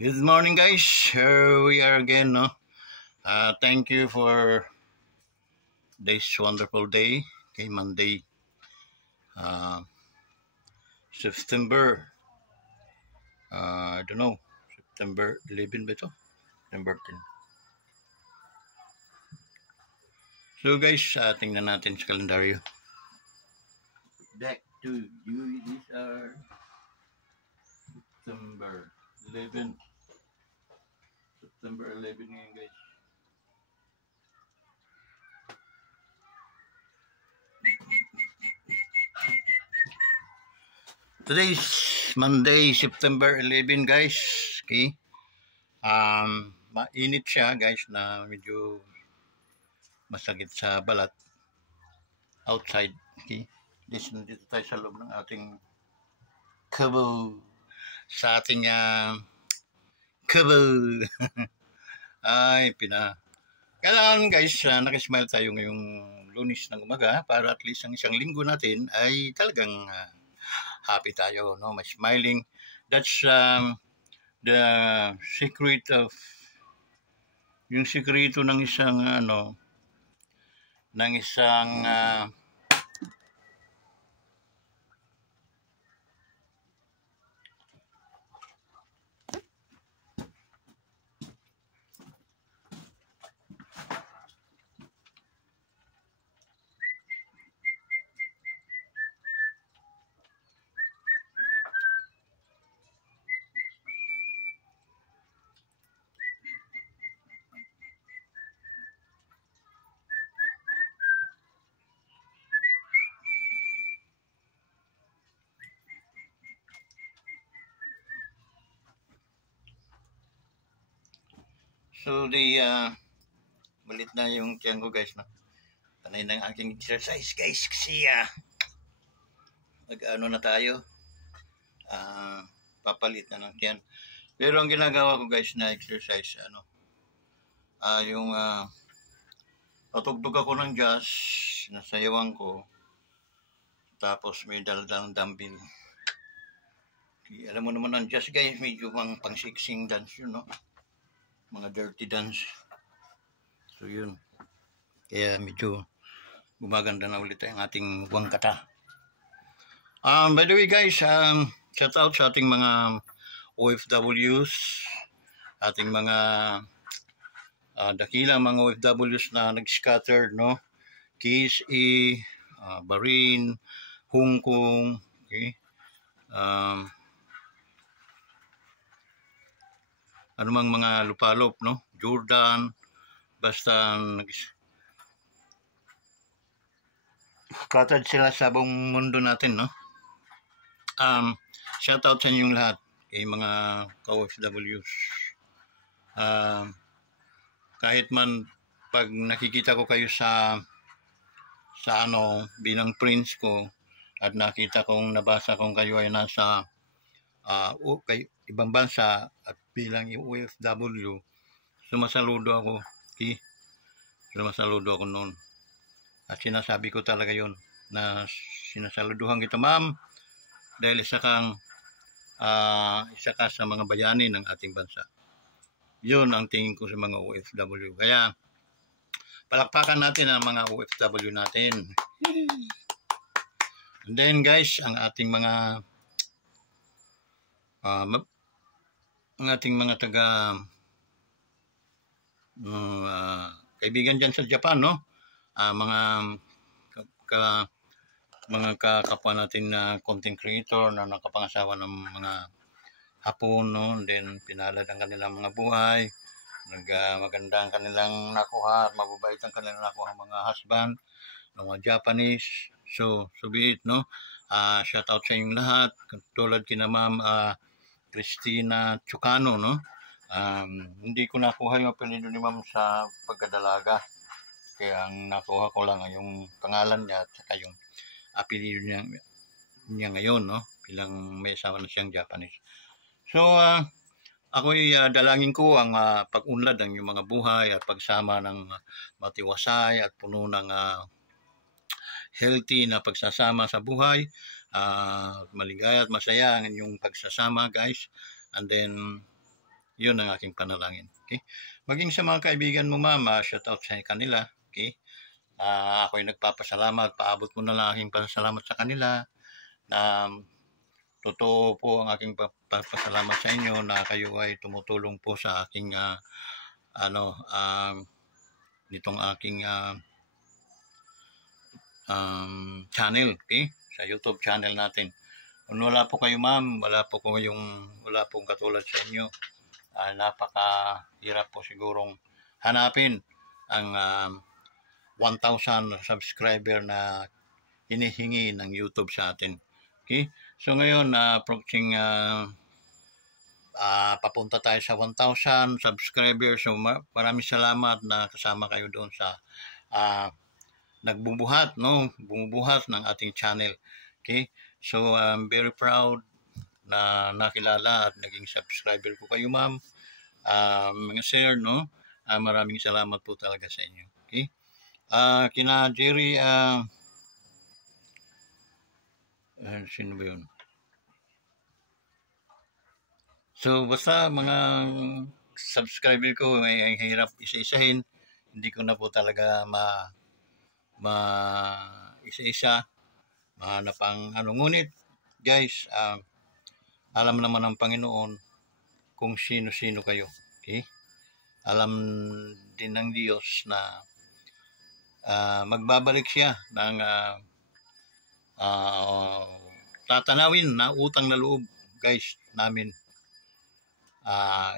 Good morning, guys. Here we are again, no? Thank you for this wonderful day. Okay, Monday, uh, September, I don't know, September 11 ba ito? September 10. So, guys, tingnan natin sa kalendaryo. Back to you. These are September 11. September 11 ngayon, guys. Today's Monday, September 11, guys. Okay. Mainit siya, guys, na medyo masakit sa balat. Outside. Okay. Dito tayo sa loob ng ating kubo. Sa ating kubo. Ay, kailangan, guys, nakismile tayo ngayong Lunes ng umaga para at least ang isang linggo natin ay talagang happy tayo, no? May smiling. That's the secret of yung sikreto ng isang so balit na yung tiyan ko, guys, no? Panay ng aking exercise, guys, kasi mag-ano na tayo, papalit na ng tiyan. Pero ang ginagawa ko, guys, na exercise, yung tutugtog ako ng jazz, nasayawan ko, tapos may dal-dalang dumbbell. Okay, alam mo naman ang jazz, guys, medyo pang-siksing dance yun, no? Mga dirty dance. So yun. Kaya medyo gumaganda na ulit ang ating buwang kata. By the way, guys, shout out sa ating mga OFWs, ating mga dakilang mga OFWs na nag-scattered, no? KSA, Bahrain, Hong Kong, okay? Anumang mga lupalop, no? Jordan, basta scattered sila sa buong mundo natin, no? Shout out sa inyong lahat, kay mga ka-OFWs. Kahit man pag nakikita ko kayo sa bilang prince ko, at nakita kong nabasa kong kayo ay nasa ibang bansa at bilang OFW, sumasaludo ako, okay? Sumasaludo ako noon. At sinasabi ko talaga yon na sinasaluduhan kita, ma'am, dahil isa ka sa mga bayani ng ating bansa. Yun ang tingin ko sa mga OFW. Kaya palakpakan natin ang mga OFW natin. And then, guys, ang ating mga taga kaibigan dyan sa Japan, no? Mga kakapwa natin na content creator na nakapangasawa ng mga Hapon, no? And then pinalad ang kanilang mga buhay, maganda ang kanilang nakuha, mababait ang kanilang nakuha mga husband ng mga Japanese. So be it, no? Shout out sa inyong lahat, tulad kina Ma'am Christina Chocano, no? Hindi ko nakuha yung apelido ni Ma'am sa pagkadalaga. Kaya ang nakuha ko lang yung pangalan niya at saka yung apelido niya ngayon, no? Bilang may asawa na siyang Japanese. So, ako'y dalangin ko ang pag-unlad ng iyong mga buhay at pagsama ng matiwasay at puno ng healthy na pagsasama sa buhay. Maligaya at masaya ang inyong pagsasama, guys. And then, Yun ang aking panalangin. Okay? Maging sa mga kaibigan mo, ma'am, shout out sa kanila. Okay? Ako'y nagpapasalamat. Paabot mo na lang aking pasalamat sa kanila. Totoo po ang aking pasalamat sa inyo na kayo ay tumutulong po sa aking nitong aking channel, okay? Sa YouTube channel natin. Kung wala po kayo, ma'am, wala pong katulad sa inyo. Napakahirap po sigurong hanapin ang 1,000 subscriber na hinihingi ng YouTube sa atin. Okay? So ngayon, approaching papunta tayo sa 1,000 subscribers. So maraming salamat na kasama kayo doon sa bumubuhat ng ating channel. Okay? So I'm very proud na nakilala at naging subscriber ko kayo, ma'am. Mga sir, no? Maraming salamat po talaga sa inyo. Okay? Kina Jerry, sino ba yun? So basta mga subscriber ko ay hirap isa-isahin. Hindi ko na po talaga isa-isa mahanap ang ngunit guys, alam naman ng Panginoon kung sino-sino kayo. Okay? Alam din ng Diyos na magbabalik siya ng tatanawin na utang na loob, guys, namin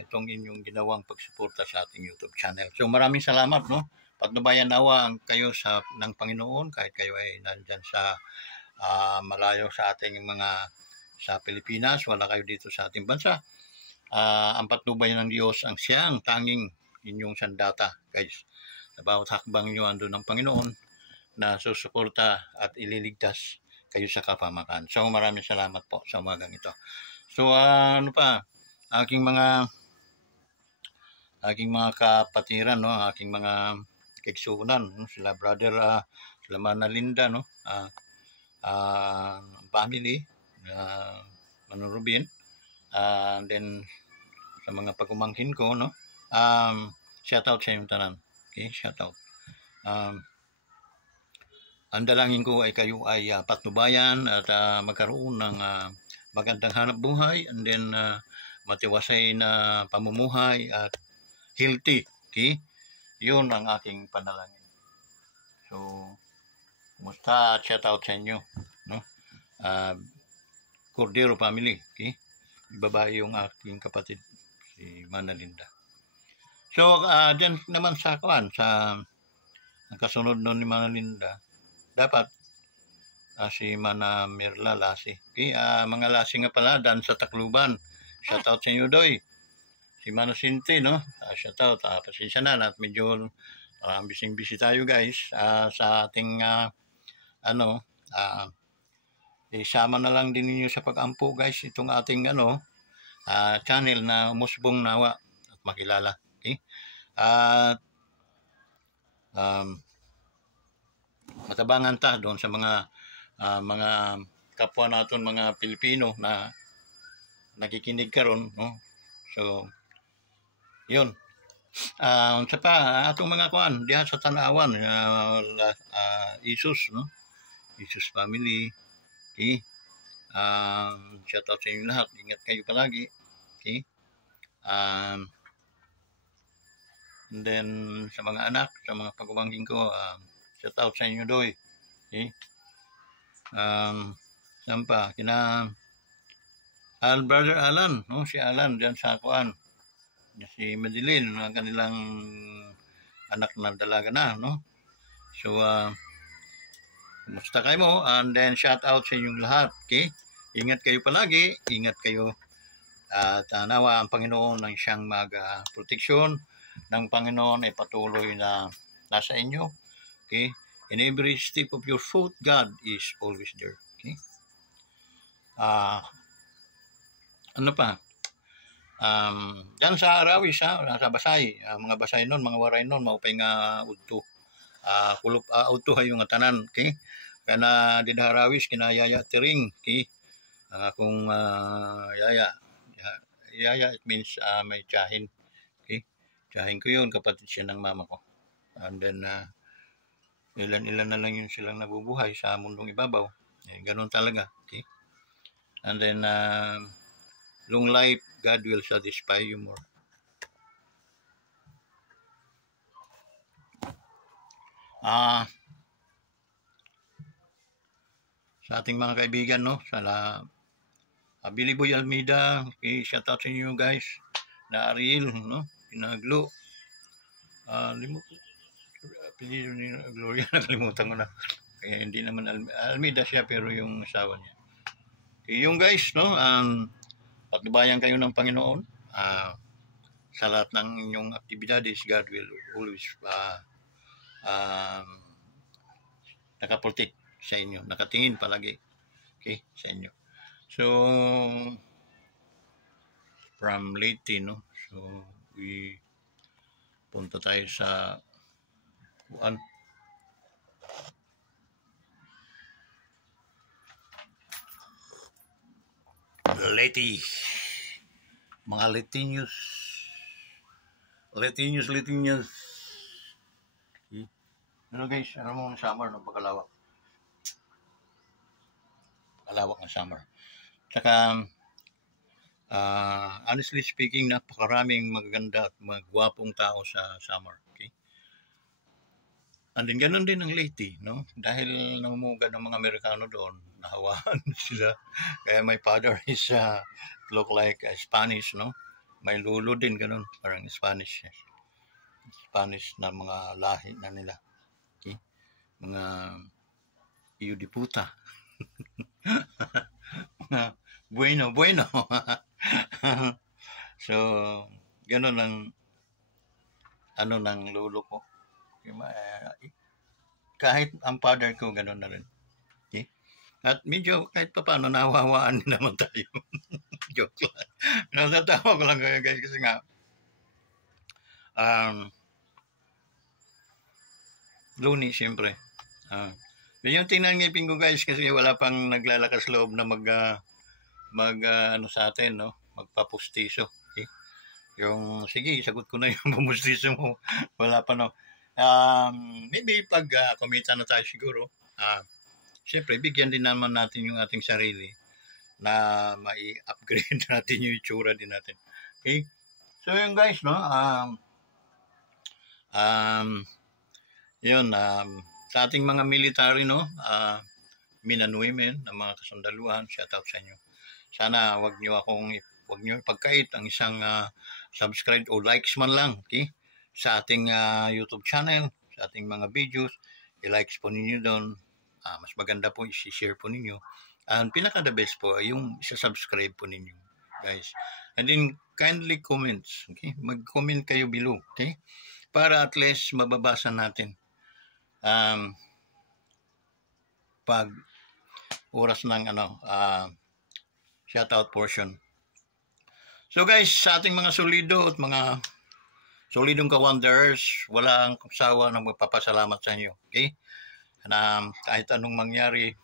itong inyong ginawang pagsuporta sa ating YouTube channel. So maraming salamat, no? Patnubayan nawa ang kayo ng Panginoon kahit kayo ay nandyan sa malayo sa ating sa Pilipinas, wala kayo dito sa ating bansa. Ang patnubayan ng Diyos ang siyang tanging inyong sandata, guys. Sa bawat hakbang nyo ando ng Panginoon na susuporta at ililigtas kayo sa kapamakan. So maraming salamat po sa umagang ito. So aking mga kapatiran, no, aking mga kaigsunan, no, sila brother, sila Mana Linda, no, family, Manong Rubin, and then sa mga pagumangkin ko, no, shout out sa inyong tanan. Okay, shout out. Ang dalangin ko ay kayo ay patnubayan at magkaroon ng magandang hanap buhay, and then matiwasay na pamumuhay at healthy. Okay? Yun ang aking panalangin. So, kumusta? Shout out sa inyo. No? Cordero family. Okay? Babae yung aking kapatid, si Mana Linda. So, dyan naman sa ang kasunod nun ni Mana Linda, dapat si Mana Mirla Lasi. Okay? Mga Lasi nga pala, dan sa Tacloban. Shout out sa inyo, Doy. Si Mano Sinti, no? Shout out. Pasensya na at medyo bising-busy tayo, guys. Sa ating isama na lang din ninyo sa pag-ampo, guys, itong ating channel na umusbong nawa at makilala. Okay? At matabangan ta doon sa mga kapwa naton mga Pilipino na nakikinig karon, no? So yun. Unsa pa atong mga kuan diha sa Tanawan, Isus, no? Isus family. Okay? Shout out sa inyo lahat. Ingat kayo palagi. Okay? And then sa mga anak, sa mga pagumangkin ko, shout out sa inyo, Doy. Okay? Saan pa? Brother Alan, no? Si Alan diyan sa kuan. Si Madeline, ang kanilang anak na dalaga na, no? So, kumusta kayo mo? And then, shout out sa inyong lahat, okay? Ingat kayo palagi, ingat kayo. At nawa ang Panginoon ng siyang proteksyon ng Panginoon ay patuloy na nasa inyo, okay? In every step of your foot, God is always there, okay? Ano pa? Diyan sa Arawis, sa Basay, mga Basay nun, mga Waray nun, maupay nga udto. Kulup udto hayo nga tanan, okay? Kana din Arawis kinayaya tiring, okay? Kung yaya yaya, it means may tiyahin. Okay? Tiyahin ko yun, kapatid siya ng mama ko. And then, ilan-ilan na lang yun silang nabubuhay sa mundong ibabaw. Ganun talaga. Okay? And then, long life, God will satisfy you more. Sa ating mga kaibigan, no? Billy Boy Almeida, okay, shout out sa inyo guys. Na Ariel, no? Pinaglo. Gloria, nakalimutan ko na. Kaya hindi naman Almeida siya, pero yung asawa niya. Okay, yung guys, no? Patnubayan kayo ng Panginoon. Sa lahat ng inyong aktibidades, God will always nakaprotect sa inyo. Nakatingin palagi. Okay, sa inyo. So, from Leyte, no? So, punta tayo sa Leyte. Mga Leyteños. Okay. Ano guys, ano mo ang summer, no? Pagkalawak. Palawak ng summer. Tsaka, honestly speaking, napakaraming magaganda at magwapong tao sa summer. Okay? And then, ganun din ang Leyte, no? Dahil namumuga ng mga Amerikano doon, nahawaan sila. Kaya my father is look like Spanish, no? May lulo din, ganun. Parang Spanish. Spanish na mga lahi na nila. Okay? Mga iyo di puta. Bueno. So, ganun ang ng lolo ko. Kahit ang father ko, ganun na rin. Okay? At medyo kahit pa paano nawawaan naman tayo. Joke lang. Natatawa ko lang kayo guys kasi nga Luni siyempre. Yun yung tingnan ngipin ko guys kasi wala pang naglalakas loob na ano sa atin, no? Magpapustiso. Okay? Yung sige, sagot ko na yung pamustiso mo. Wala pa, no. Maybe pag kumita na tayo siguro, siyempre bigyan din naman natin yung ating sarili na mai-upgrade natin yung itsura din natin. Okay? So yun guys, no? Yun, sa ating mga military, no? Men and women, na mga kasundaluhan, shout out sa inyo. Sana wag nyo ipagkait ang isang subscribe o likes man lang, okay? Sa ating YouTube channel, sa ating mga videos, i-likes po ninyo doon. Mas maganda po i-share po ninyo. And pinaka-the best po ay yung isa-subscribe po ninyo, guys. And then, kindly comments, okay? Mag-comment kayo below, okay? Para at least mababasa natin pag oras ng shoutout portion. So guys, sa ating mga solido at mga solidong ka-wonders, walang sawa ng magpapasalamat sa inyo, okay? Kahit anong mangyari,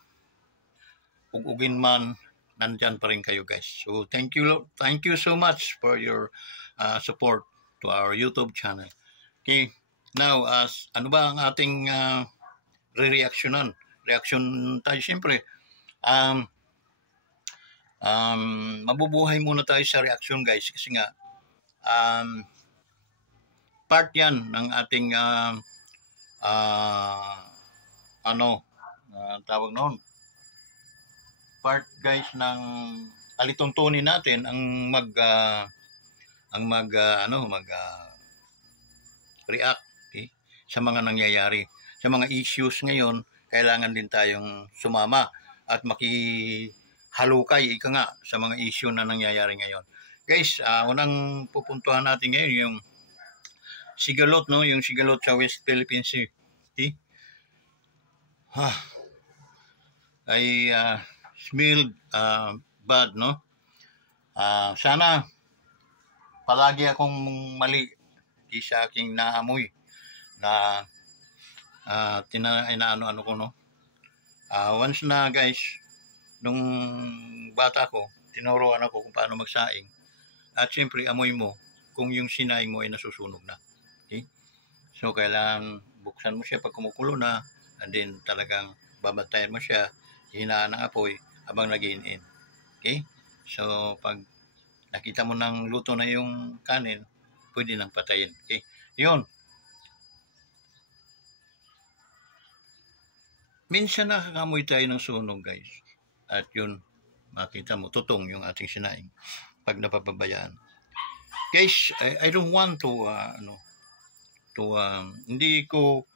ugugin man, nandyan pa rin kayo guys. So thank you so much for your support to our YouTube channel. Okay, now ano ba ang ating reaction tayo siyempre. Mabubuhay muna tayo sa reaction guys kasi nga part yan ng ating tawag noon, part guys ng alituntunin natin ang react, okay, sa mga nangyayari, sa mga issues ngayon. Kailangan din tayong sumama at makihalukay sa mga issue na nangyayari ngayon. Guys, unang pupuntuhan natin ngayon yung sigalot, no? Yung sigalot sa West Philippine Sea. Okay? I smelled bad, no? Sana palagi akong mali di sa aking naamoy na inaano ko, no? Once na guys, nung bata ko, tinuruan ako kung paano magsaing. at siyempre amoy mo kung yung sinaing mo ay nasusunog na. Okay? So, kailangan buksan mo siya pag kumukulo na, and then talagang babantayan mo siya, hinaan ng apoy habang nag-in-in. Okay? So, pag nakita mo ng luto na yung kanin, pwede nang patayin. Okay? Yun. Minsan nakakamoy tayo ng sunog, guys. At yun, makita mo, tutong yung ating sinaing pag napapabayaan. Guys, I don't want to, hindi ko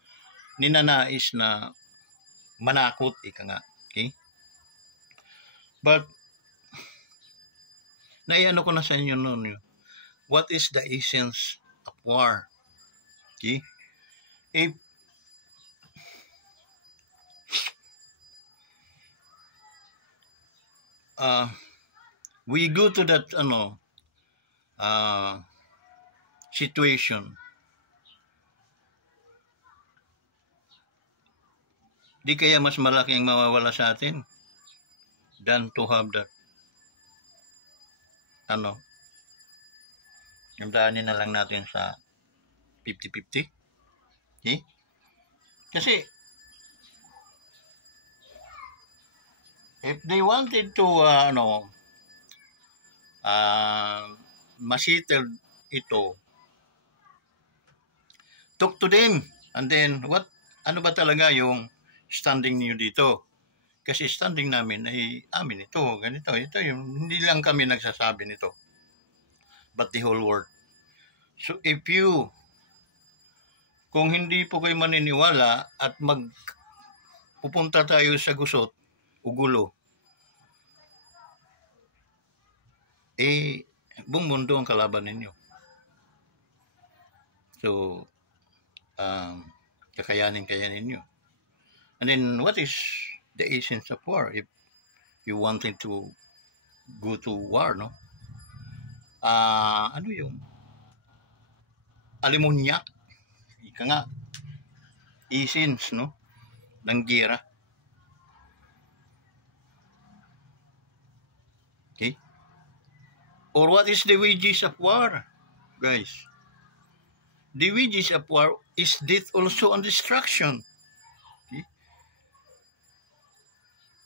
ninanais na manakot, ika nga. Okay? But, naiano ko na sa inyo noon, what is the essence of war? Okay? If we go to that situation, di kaya mas malaki ang mawawala sa atin than to have that Namdaanin na lang natin sa 50-50. Okay? Kasi if they wanted to masettle ito, talk to them, and then ano ba talaga yung standing niyo dito? Kasi standing namin ay amin ito, ganito, ito yung hindi lang kami nagsasabi nito, but the whole world. So if you, kung hindi po kayo maniniwala at pupunta tayo sa gusot o gulo, buong mundo ang kalaban ninyo. So, kakayanin nyo. And then, what is the essence of war? If you wanted to go to war, no? Ano yung alimonyak? Ika nga, essence, no? Ng gera. Okay? Or what is the wages of war, guys? The wages of war is death also and destruction. Okay?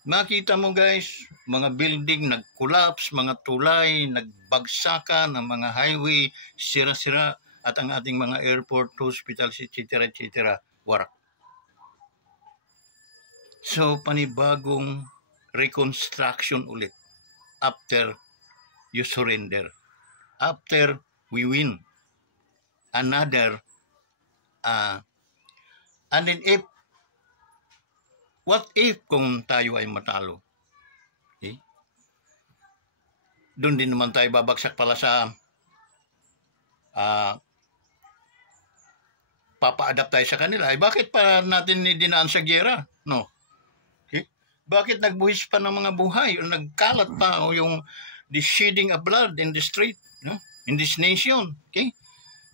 Makita mo, guys, mga building nag-collapse, mga tulay nagbagsakan, ang mga highway sira-sira, at ang ating mga airport, hospitals, etc., etc., warak. So, panibagong reconstruction ulit after you surrender. After we win. Another, and then what if kung tayo ay matalo? Okay? Doon din naman tayo babagsak pala sa papa-adapt tayo sa kanila. Bakit pa natin dinaan sa giyera? No. Okay? Bakit nagbuhis pa ng mga buhay o nagkalat pa o yung the shedding of blood in the street, no? In this nation? Okay?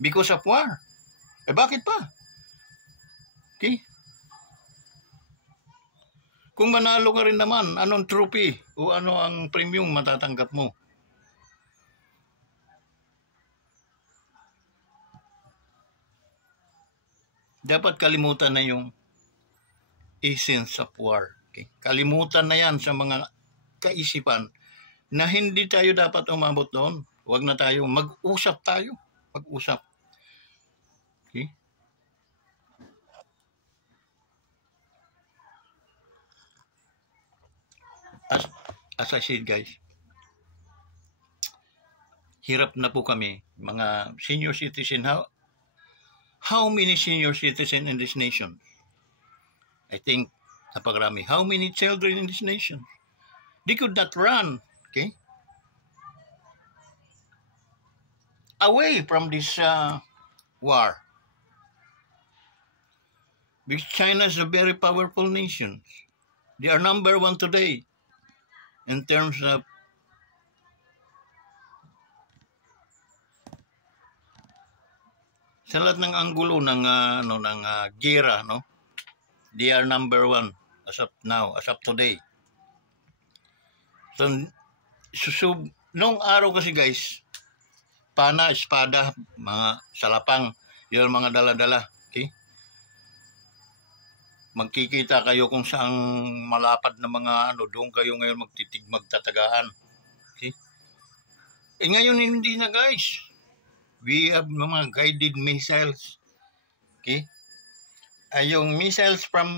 Because of war. Bakit pa? Okay? Kung manalo ka rin naman, anong trophy o ano ang premium matatanggap mo? Dapat kalimutan na yung essence of war. Okay? Kalimutan na yan sa mga kaisipan na hindi tayo dapat umabot doon. Huwag na tayo, mag-usap tayo. Mag-usap. Okay? As I said, guys, hirap na po kami, mga senior citizen. How many senior citizens in this nation? I think napakarami. How many children in this nation? They could not run, okay, away from this war. Because China is a very powerful nation. They are number one today in terms of sa lahat ng anggulo ng gera, no? They are number one as of now, as of today. So nung araw kasi, guys, pana, espada, mga salapang, yun ang mga dala-dala. Okay? Magkikita kayo kung saang malapad na mga doon kayo ngayon magtatagaan. Okay? Ngayon hindi na guys. We have mga guided missiles. Okay? Yung missiles from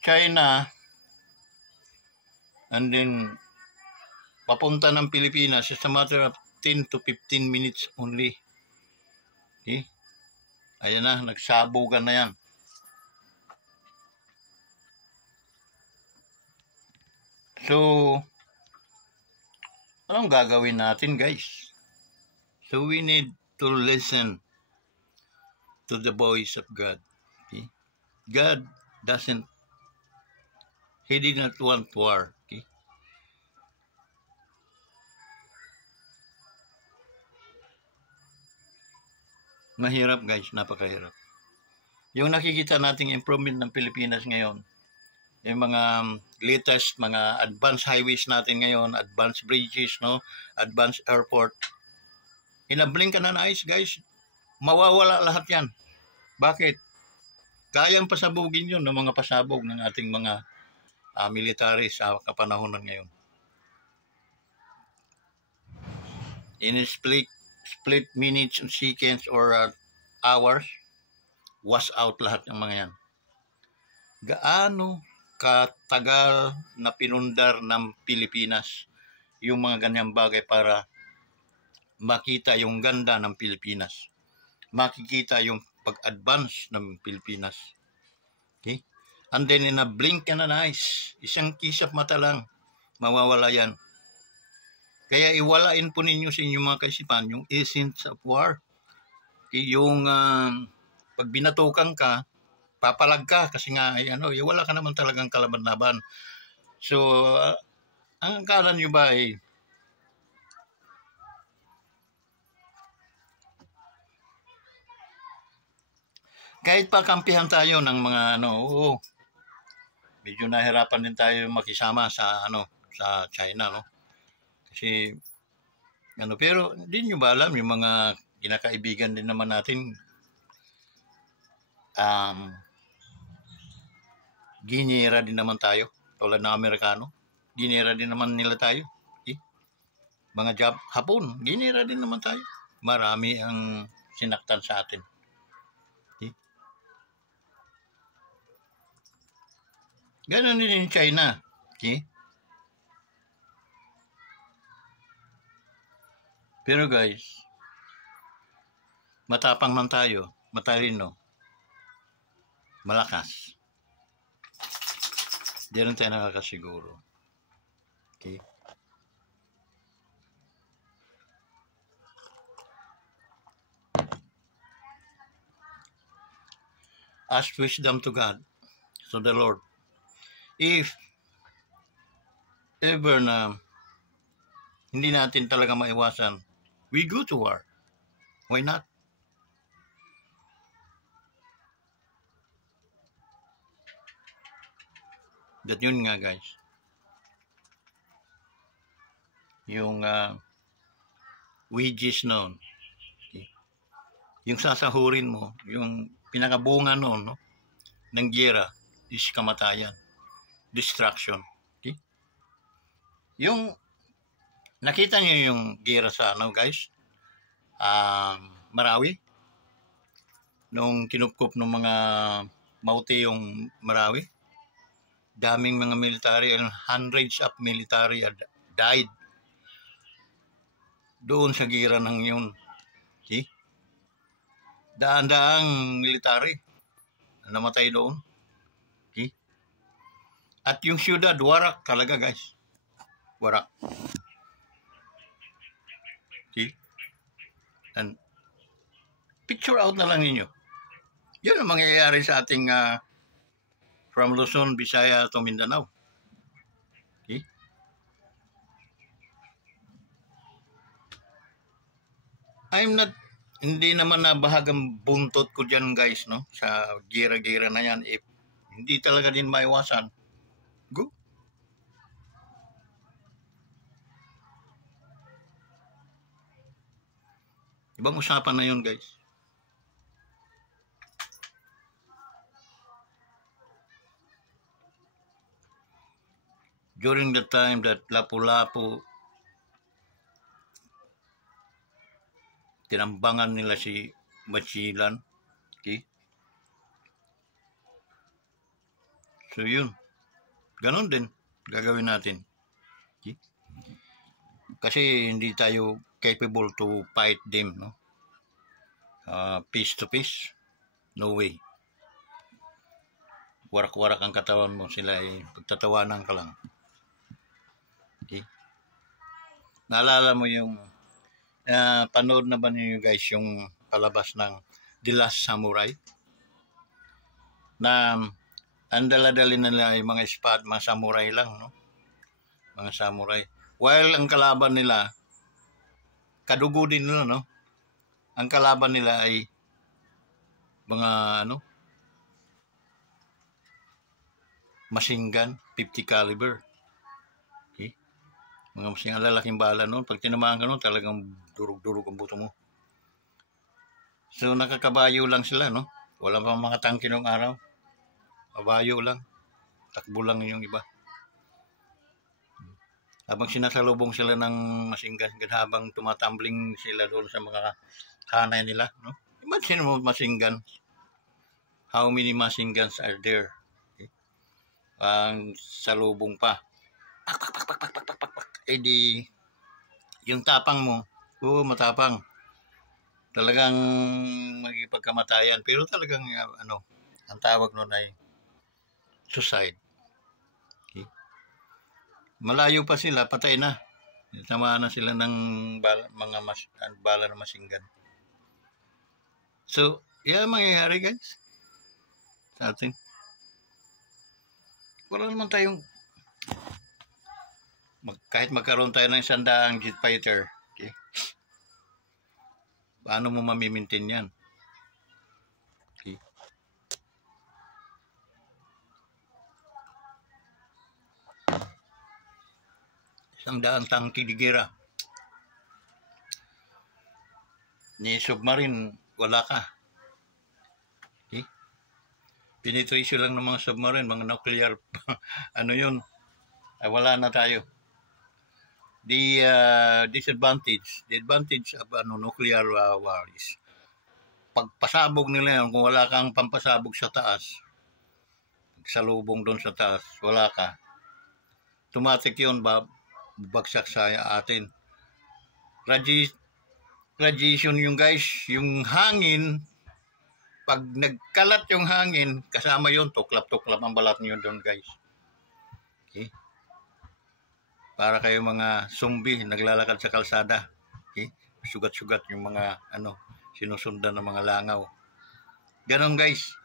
China and then papunta ng Pilipinas is a matter of 10 to 15 minutes only. Okay? Ayan na, nagsabugan na yan. So, anong gagawin natin guys? So we need to listen to the voice of God. Okay? God doesn't, He did not want war. Okay? Mahirap guys, napakahirap. Yung nakikita nating improvement ng Pilipinas ngayon, yung mga latest, mga advanced highways natin ngayon, advanced bridges, no, advanced airport, in a blink na eyes guys, mawawala lahat yan. Bakit? Kayang pasabugin yun ng mga pasabog ng ating mga military sa kapanahonan ngayon. In a split minutes, seconds, or hours, wash out lahat ng mga yan. Gaano katagal na pinundar ng Pilipinas yung mga ganyang bagay para makita yung ganda ng Pilipinas, makikita yung pag-advance ng Pilipinas. Okay? And then in a blink and an eyes, isang kisap mata lang, mawawala yan. Kaya iwalain po ninyo sa inyong mga kaisipan yung essence of war. Okay? Yung pag binatukan ka, papalag ka kasi nga wala ka naman talagang kalaban-laban. So, ang akala nyo ba ay kahit pa kampihan tayo ng mga oo, medyo nahirapan din tayo makisama sa sa China, no? Kasi pero hindi nyo ba alam yung mga kinakaibigan din naman natin ginera din naman tayo tulad ng Amerikano, ginera din naman nila tayo. Okay? Mga Hapon, ginera din naman tayo. Marami ang sinaktan sa atin. Okay? Ganon din in China. Okay? Pero guys, matapang man tayo, matalino, malakas. Di rin tayo nakakasiguro. Okay? Ask wisdom to God, to the Lord. If ever na hindi natin talaga maiwasan, we go to war. Why not? That yun nga guys. Yung wages noon. Okay? Yung sasahurin mo, yung pinakabunga noon, no, ng giyera is kamatayan, destruction. Okay? Yung nakita niyo yung giyera sa guys? Marawi. Nung kinupkup ng mga Maute yung Marawi. Daming mga military and hundreds of military died doon sa gira ng yun. See? Daan-daang military na namatay doon. Okay? At yung syudad, warak talaga guys. Warak. Okay? And picture out na lang ninyo. Yun ang mangyayari sa ating from Luzon, Visaya to Mindanao. Okay? Hindi naman na bahagang buntot ko dyan guys, no? Sa gira-gira na yan. If hindi talaga din maiwasan, go. Ibang usapan na yun, guys. During the time that Lapu-Lapu, tinambangan nila si Machilan. Okay? So yun. Ganon din gagawin natin. Okay? Kasi hindi tayo capable to fight them, no? Face to face, no way. Warak-warak ang katawan mo, sila ay pagtatawanan ka lang. Okay? Naalala mo yung panood na ba niyo guys yung palabas ng The Last Samurai? Na ang dala-dali nila ay mga espada, mga samurai lang, no? Mga samurai. While ang kalaban nila, kadugo din nila, no? Ang kalaban nila ay mga machine gun, 50 caliber. Okay? Mga machine gun, lalaking bala noon. Pag tinamaan ka noon, talagang durug-durug ang buto mo. So nakakabayo lang sila, no? Wala pang mga tangke noong araw. Kabayo lang. Takbo lang yung iba. Habang sinasalubong sila ng machine gun, habang tumatambling sila doon sa mga kanay nila, no? Imagine mo machine gun. How many machine guns are there? Okay? Ang salubong pa. Pak, pak, pak, pak, pak, pak, pak, pak, pak. Eh di, yung tapang mo, matapang. Talagang magipagkamatayan. Pero talagang, ang tawag nun ay suicide. Okay? Malayo pa sila, patay na. Tamaan na sila ng bala na machine gun. So, yan mangyayari guys sa atin. Wala naman tayong kahit magkaroon tayo ng 100 jet fighter, okay? Paano mo mamimintin yan? Okay. 100 tangke de gera. Ni submarine, wala ka. Okay? Pinito issue lang ng mga submarine, mga nuclear, yun, ay wala na tayo. The advantage of nuclear war is pagpasabog nila yan, kung wala kang pampasabog sa taas, salubong doon sa taas, wala ka, automatic yun, bagsak sa atin. Radiation yung guys, yung hangin, pag nagkalat yung hangin, kasama yun, tuklap-tuklap ang balat nyo doon guys. Okay? Para kayo mga zombie, naglalakad sa kalsada. Okay? Sugat-sugat yung mga, sinusundan ng mga langaw. Ganon guys,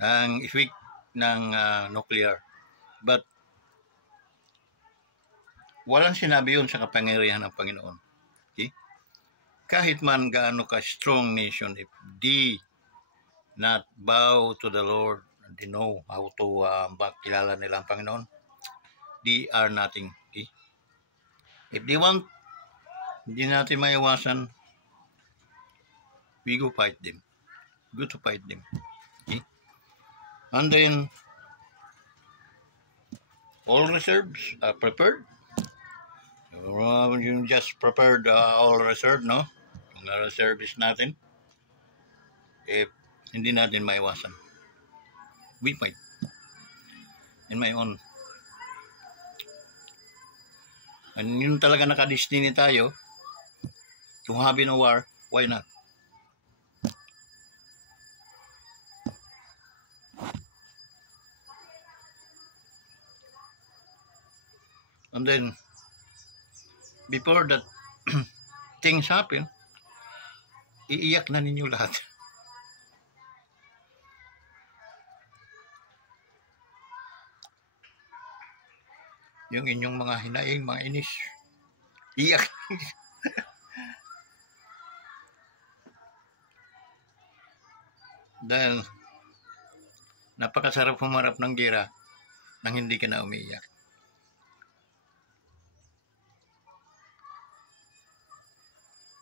ang effect ng nuclear. But, walang sinabi yun sa kapangyarihan ng Panginoon. Okay? Kahit man gaano ka strong nation, if they not bow to the Lord, they know how to kilala nila ang Panginoon, they are nothing. Okay? If they want, hindi natin maiwasan, we go fight them. Go to fight them. Okay? And then, all reserves are prepared. You just prepared all reserve, no? Mga reserves natin. If hindi natin maiwasan, we fight. In my own. And yun talaga nakadestiny tayo to have in a war, why not? And then, before that things happen, iiyak na ninyo lahat. Yung inyong mga hinaing, mga inis, iyak. Dahil napakasarap humarap ng gera nang hindi ka na umiiyak.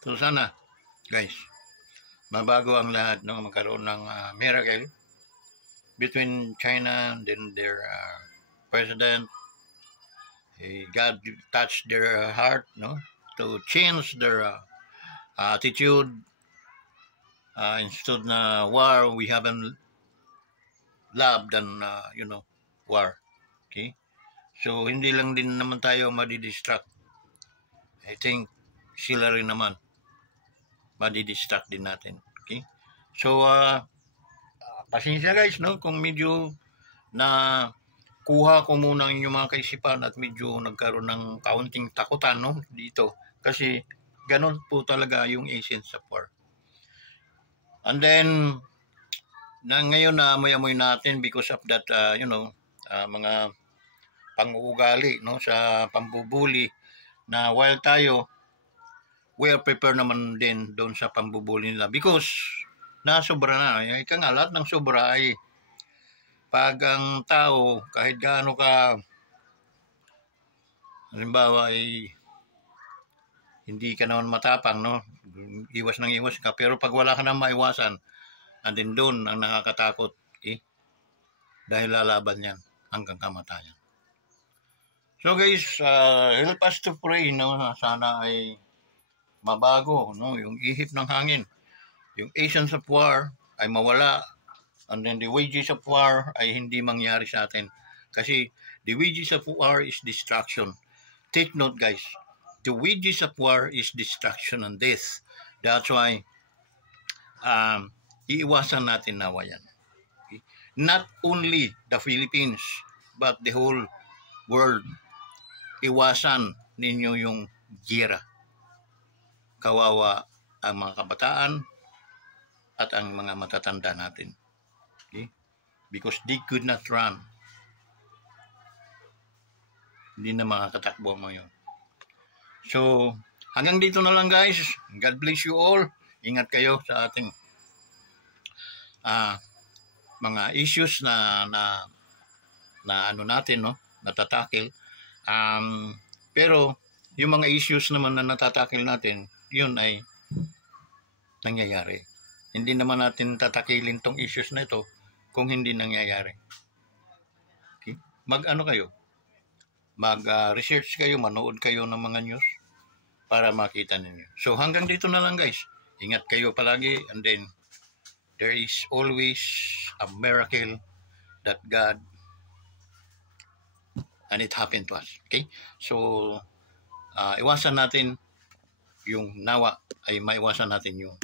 So sana guys. Mabago ang lahat, no? Magkaroon ng miracle between China and then their president. God touched their heart, no, to change their attitude. Instead na war, we haven't love than war. Okay, so hindi lang din naman tayo madidistract. I think sila rin naman madidistract din natin. Okay, so pasensya guys, no, kung medyo na kuha ko muna ang inyong mga kaisipan at medyo nagkaroon ng kaunting takutan, no, dito. Kasi ganun po talaga yung essence of war. And then, ngayon na amoy-amoy natin because of that, mga pang-uugali, no, sa pambubuli, na while tayo, we are prepared naman din doon sa pambubuli nila because nasobra na. Ika nga, lahat ng sobra ay pag ang tao, kahit gaano ka, halimbawa ay hindi ka naman matapang, no? Iwas ka. Pero pag wala ka nang maiwasan, andin doon ang nakakatakot. Okay? Dahil lalaban yan hanggang kamatayan. So guys, help us to pray, no? Sana ay mabago, no? Yung ihip ng hangin. Yung essence of war ay mawala. And then the wages of war ay hindi mangyari sa atin. Kasi the wages of war is destruction. Take note guys, the wages of war is destruction and death. That's why iiwasan natin nawa yan. Okay? Not only the Philippines, but the whole world. Iwasan ninyo yung gira. Kawawa ang mga kabataan at ang mga matatanda natin. Okay? Because they could not run. Hindi na makakatakbo mo yun. So, hanggang dito na lang guys. God bless you all. Ingat kayo sa ating mga issues na ano natin, no? Natatakil. Pero, yung mga issues naman na natatakil natin, yun ay nangyayari. Hindi naman natin tatakilin tong issues na ito kung hindi nangyayari. Okay? Mag-research kayo, manood kayo ng mga news para makita ninyo. So hanggang dito na lang guys. Ingat kayo palagi and then there is always a miracle that God and it happened to us. Okay? So iwasan natin yung nawa ay maiwasan natin yung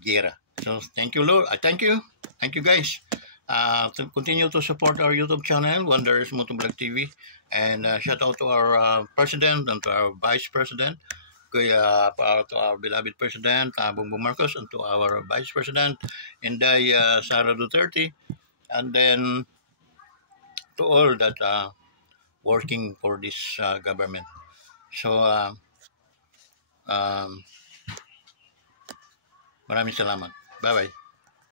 gera. So thank you Lord. Thank you guys. To continue to support our YouTube channel, Wonders Motovlog TV, and shout out to our president and to our vice president, to our beloved president, Bongbong Marcos, and to our vice president, Inday Sara Duterte, and then to all that working for this government. So, maraming salamat. Bye-bye.